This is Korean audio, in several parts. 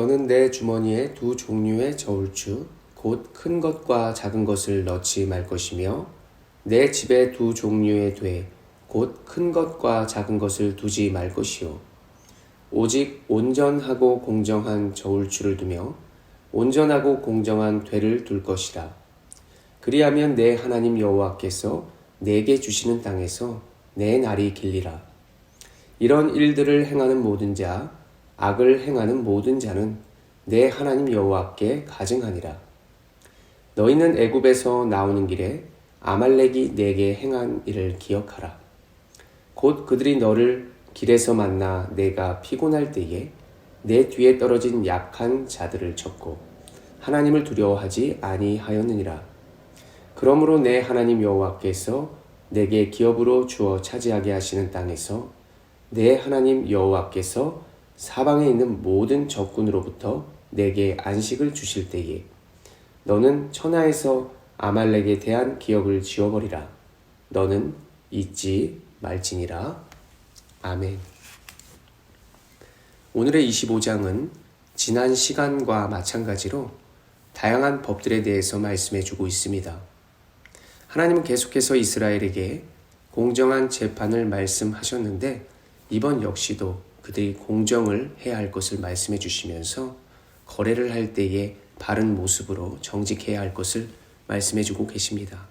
너는 내 주머니에 두 종류의 저울추 곧 큰 것과 작은 것을 넣지 말 것이며 내 집에 두 종류의 돼 곧 큰 것과 작은 것을 두지 말 것이요 오직 온전하고 공정한 저울추를 두며 온전하고 공정한 되를 둘 것이라. 그리하면 내 하나님 여호와께서 내게 주시는 땅에서 내 날이 길리라. 이런 일들을 행하는 모든 자, 악을 행하는 모든 자는 내 하나님 여호와께 가증하니라. 너희는 애굽에서 나오는 길에 아말렉이 내게 행한 일을 기억하라. 곧 그들이 너를 길에서 만나 내가 피곤할 때에 내 뒤에 떨어진 약한 자들을 쳤고 하나님을 두려워하지 아니하였느니라. 그러므로 내 하나님 여호와께서 내게 기업으로 주어 차지하게 하시는 땅에서 내 하나님 여호와께서 사방에 있는 모든 적군으로부터 내게 안식을 주실 때에 너는 천하에서 아말렉에 대한 기억을 지워버리라. 너는 잊지 말지니라. 아멘. 오늘의 25장은 지난 시간과 마찬가지로 다양한 법들에 대해서 말씀해 주고 있습니다. 하나님은 계속해서 이스라엘에게 공정한 재판을 말씀하셨는데 이번 역시도 그들이 공정을 해야 할 것을 말씀해 주시면서 거래를 할 때에 바른 모습으로 정직해야 할 것을 말씀해 주고 계십니다.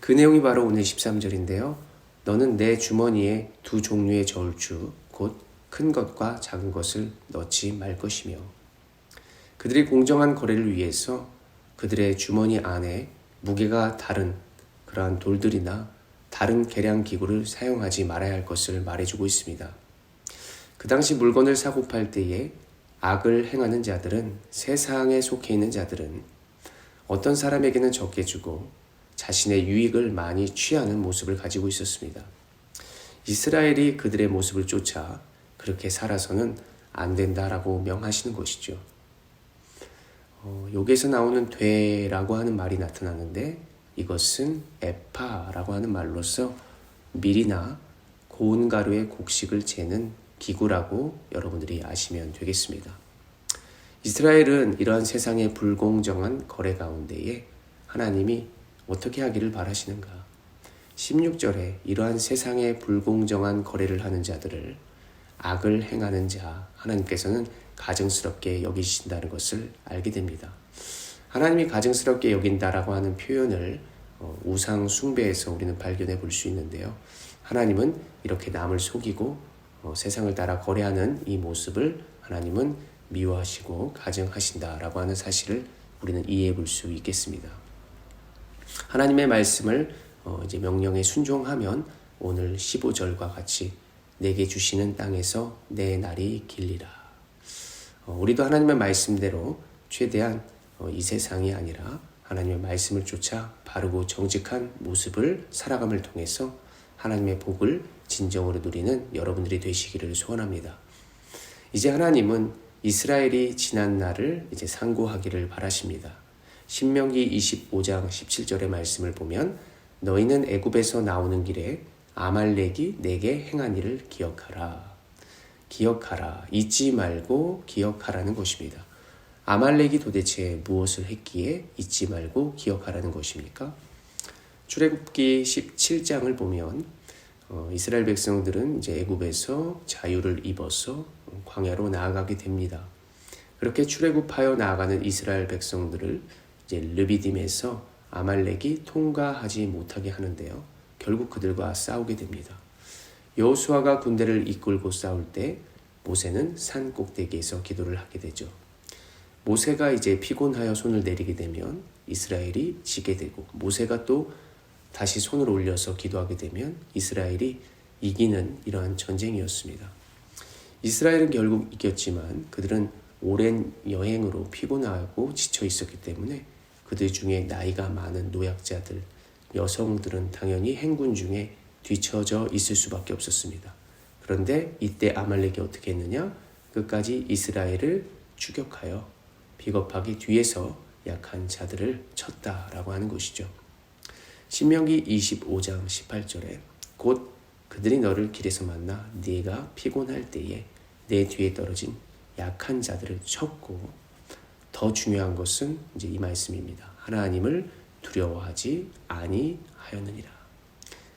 그 내용이 바로 오늘 13절인데요. 너는 내 주머니에 두 종류의 저울추 곧 큰 것과 작은 것을 넣지 말 것이며 그들이 공정한 거래를 위해서 그들의 주머니 안에 무게가 다른 그러한 돌들이나 다른 계량 기구를 사용하지 말아야 할 것을 말해주고 있습니다. 그 당시 물건을 사고 팔 때에 악을 행하는 자들은, 세상에 속해 있는 자들은 어떤 사람에게는 적게 주고 자신의 유익을 많이 취하는 모습을 가지고 있었습니다. 이스라엘이 그들의 모습을 쫓아 그렇게 살아서는 안 된다라고 명하시는 것이죠. 여기에서 나오는 되라고 하는 말이 나타나는데 이것은 에파라고 하는 말로서 밀이나 고운 가루의 곡식을 재는 기구라고 여러분들이 아시면 되겠습니다. 이스라엘은 이러한 세상의 불공정한 거래 가운데에 하나님이 어떻게 하기를 바라시는가? 16절에 이러한 세상의 불공정한 거래를 하는 자들을 악을 행하는 자, 하나님께서는 가증스럽게 여기신다는 것을 알게 됩니다. 하나님이 가증스럽게 여긴다라고 하는 표현을 우상 숭배에서 우리는 발견해 볼 수 있는데요. 하나님은 이렇게 남을 속이고 세상을 따라 거래하는 이 모습을 하나님은 미워하시고 가증하신다라고 하는 사실을 우리는 이해해 볼 수 있겠습니다. 하나님의 말씀을 이제 명령에 순종하면 오늘 15절과 같이 내게 주시는 땅에서 내 날이 길리라. 우리도 하나님의 말씀대로 최대한 이 세상이 아니라 하나님의 말씀을 쫓아 바르고 정직한 모습을 살아감을 통해서 하나님의 복을 진정으로 누리는 여러분들이 되시기를 소원합니다. 이제 하나님은 이스라엘이 지난 날을 이제 상고하기를 바라십니다. 신명기 25장 17절의 말씀을 보면 너희는 애굽에서 나오는 길에 아말렉이 내게 행한 일을 기억하라. 기억하라. 잊지 말고 기억하라는 것입니다. 아말렉이 도대체 무엇을 했기에 잊지 말고 기억하라는 것입니까? 출애굽기 17장을 보면 이스라엘 백성들은 이제 애굽에서 자유를 입어서 광야로 나아가게 됩니다. 그렇게 출애굽하여 나아가는 이스라엘 백성들을 이제 르비딤에서 아말렉이 통과하지 못하게 하는데요. 결국 그들과 싸우게 됩니다. 여호수아가 군대를 이끌고 싸울 때 모세는 산 꼭대기에서 기도를 하게 되죠. 모세가 이제 피곤하여 손을 내리게 되면 이스라엘이 지게 되고 모세가 또 다시 손을 올려서 기도하게 되면 이스라엘이 이기는 이러한 전쟁이었습니다. 이스라엘은 결국 이겼지만 그들은 오랜 여행으로 피곤하고 지쳐 있었기 때문에 그들 중에 나이가 많은 노약자들, 여성들은 당연히 행군 중에 뒤처져 있을 수밖에 없었습니다. 그런데 이때 아말렉이 어떻게 했느냐? 끝까지 이스라엘을 추격하여 비겁하게 뒤에서 약한 자들을 쳤다라고 하는 것이죠. 신명기 25장 18절에 곧 그들이 너를 길에서 만나 네가 피곤할 때에 내 뒤에 떨어진 약한 자들을 쳤고, 더 중요한 것은 이제 이 말씀입니다. 하나님을 두려워하지 아니하였느니라.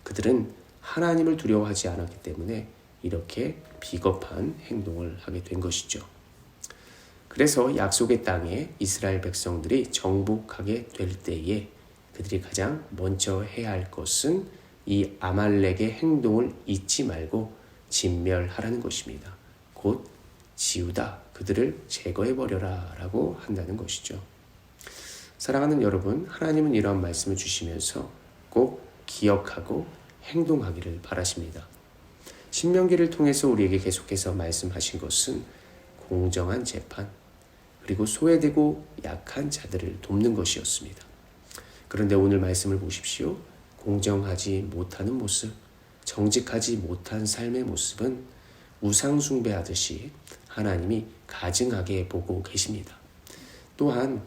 그들은 하나님을 두려워하지 않았기 때문에 이렇게 비겁한 행동을 하게 된 것이죠. 그래서 약속의 땅에 이스라엘 백성들이 정복하게 될 때에 그들이 가장 먼저 해야 할 것은 이 아말렉의 행동을 잊지 말고 진멸하라는 것입니다. 곧 지우다, 그들을 제거해버려라 라고 한다는 것이죠. 사랑하는 여러분, 하나님은 이러한 말씀을 주시면서 꼭 기억하고 행동하기를 바라십니다. 신명기를 통해서 우리에게 계속해서 말씀하신 것은 공정한 재판, 그리고 소외되고 약한 자들을 돕는 것이었습니다. 그런데 오늘 말씀을 보십시오. 공정하지 못하는 모습, 정직하지 못한 삶의 모습은 우상 숭배하듯이 하나님이 가증하게 보고 계십니다. 또한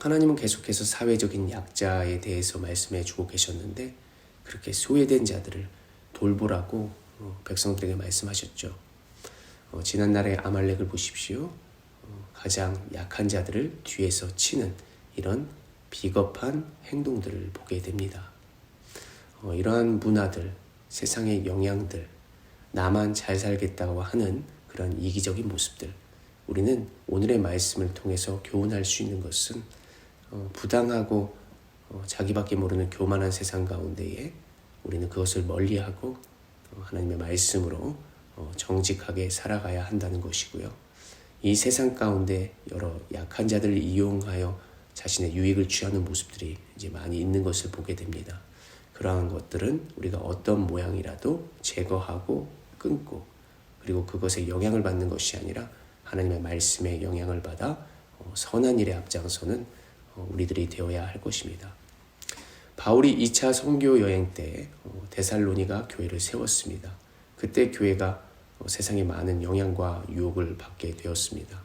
하나님은 계속해서 사회적인 약자에 대해서 말씀해 주고 계셨는데 그렇게 소외된 자들을 돌보라고 백성들에게 말씀하셨죠. 지난날의 아말렉을 보십시오. 가장 약한 자들을 뒤에서 치는 이런 비겁한 행동들을 보게 됩니다. 이러한 문화들, 세상의 영향들, 나만 잘 살겠다고 하는 그런 이기적인 모습들, 우리는 오늘의 말씀을 통해서 교훈할 수 있는 것은 부당하고 자기밖에 모르는 교만한 세상 가운데에 우리는 그것을 멀리하고 하나님의 말씀으로 정직하게 살아가야 한다는 것이고요. 이 세상 가운데 여러 약한 자들을 이용하여 자신의 유익을 취하는 모습들이 이제 많이 있는 것을 보게 됩니다. 그러한 것들은 우리가 어떤 모양이라도 제거하고 끊고, 그리고 그것에 영향을 받는 것이 아니라 하나님의 말씀에 영향을 받아 선한 일에 앞장서는 우리들이 되어야 할 것입니다. 바울이 2차 선교 여행 때 데살로니가 교회를 세웠습니다. 그때 교회가 세상에 많은 영향과 유혹을 받게 되었습니다.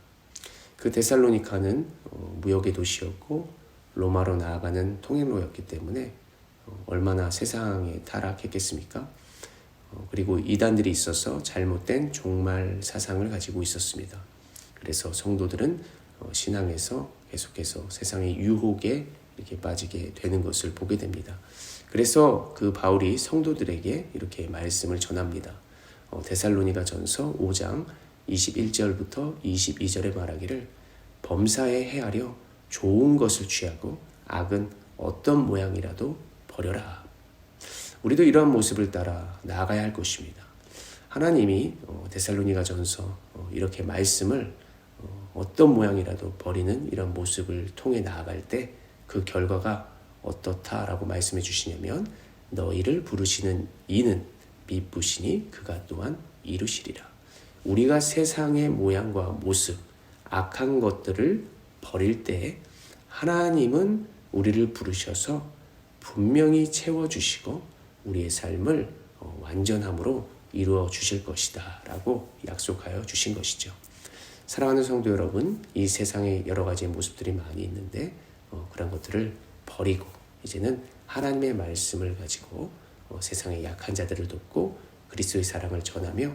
그 데살로니카는 무역의 도시였고 로마로 나아가는 통행로였기 때문에 얼마나 세상에 타락했겠습니까? 그리고 이단들이 있어서 잘못된 종말 사상을 가지고 있었습니다. 그래서 성도들은 신앙에서 계속해서 세상의 유혹에 이렇게 빠지게 되는 것을 보게 됩니다. 그래서 그 바울이 성도들에게 이렇게 말씀을 전합니다. 데살로니가 전서 5장 21절부터 22절에 말하기를 범사에 헤아려 좋은 것을 취하고 악은 어떤 모양이라도 버려라. 우리도 이러한 모습을 따라 나아가야 할 것입니다. 하나님이 데살로니가 전서 이렇게 말씀을 어떤 모양이라도 버리는 이런 모습을 통해 나아갈 때 그 결과가 어떻다라고 말씀해 주시냐면 너희를 부르시는 이는 미쁘시니 그가 또한 이루시리라. 우리가 세상의 모양과 모습, 악한 것들을 버릴 때 하나님은 우리를 부르셔서 분명히 채워주시고 우리의 삶을 완전함으로 이루어 주실 것이다 라고 약속하여 주신 것이죠. 사랑하는 성도 여러분, 이 세상에 여러 가지 모습들이 많이 있는데 그런 것들을 버리고 이제는 하나님의 말씀을 가지고 세상의 약한 자들을 돕고 그리스도의 사랑을 전하며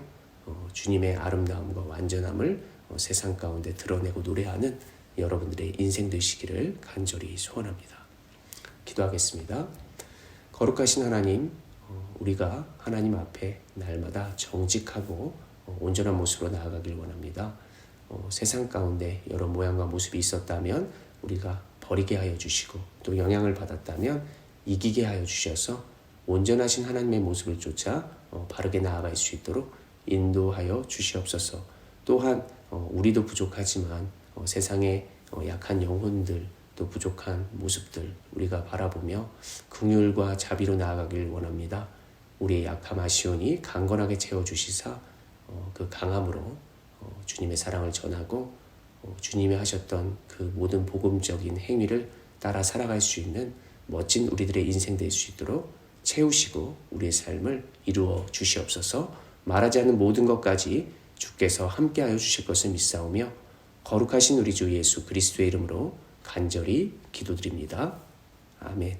주님의 아름다움과 완전함을 세상 가운데 드러내고 노래하는 여러분들의 인생 되시기를 간절히 소원합니다. 기도하겠습니다. 거룩하신 하나님, 우리가 하나님 앞에 날마다 정직하고 온전한 모습으로 나아가길 원합니다. 세상 가운데 여러 모양과 모습이 있었다면 우리가 버리게 하여 주시고 또 영향을 받았다면 이기게 하여 주셔서 온전하신 하나님의 모습을 쫓아 바르게 나아갈 수 있도록 인도하여 주시옵소서. 또한 우리도 부족하지만 세상의 약한 영혼들 또 부족한 모습들 우리가 바라보며 긍휼과 자비로 나아가길 원합니다. 우리의 약함 아시오니 강건하게 채워주시사 그 강함으로 주님의 사랑을 전하고 주님이 하셨던 그 모든 복음적인 행위를 따라 살아갈 수 있는 멋진 우리들의 인생 될 수 있도록 채우시고 우리의 삶을 이루어 주시옵소서. 말하지 않는 모든 것까지 주께서 함께하여 주실 것을 믿사오며 거룩하신 우리 주 예수 그리스도의 이름으로 간절히 기도드립니다. 아멘.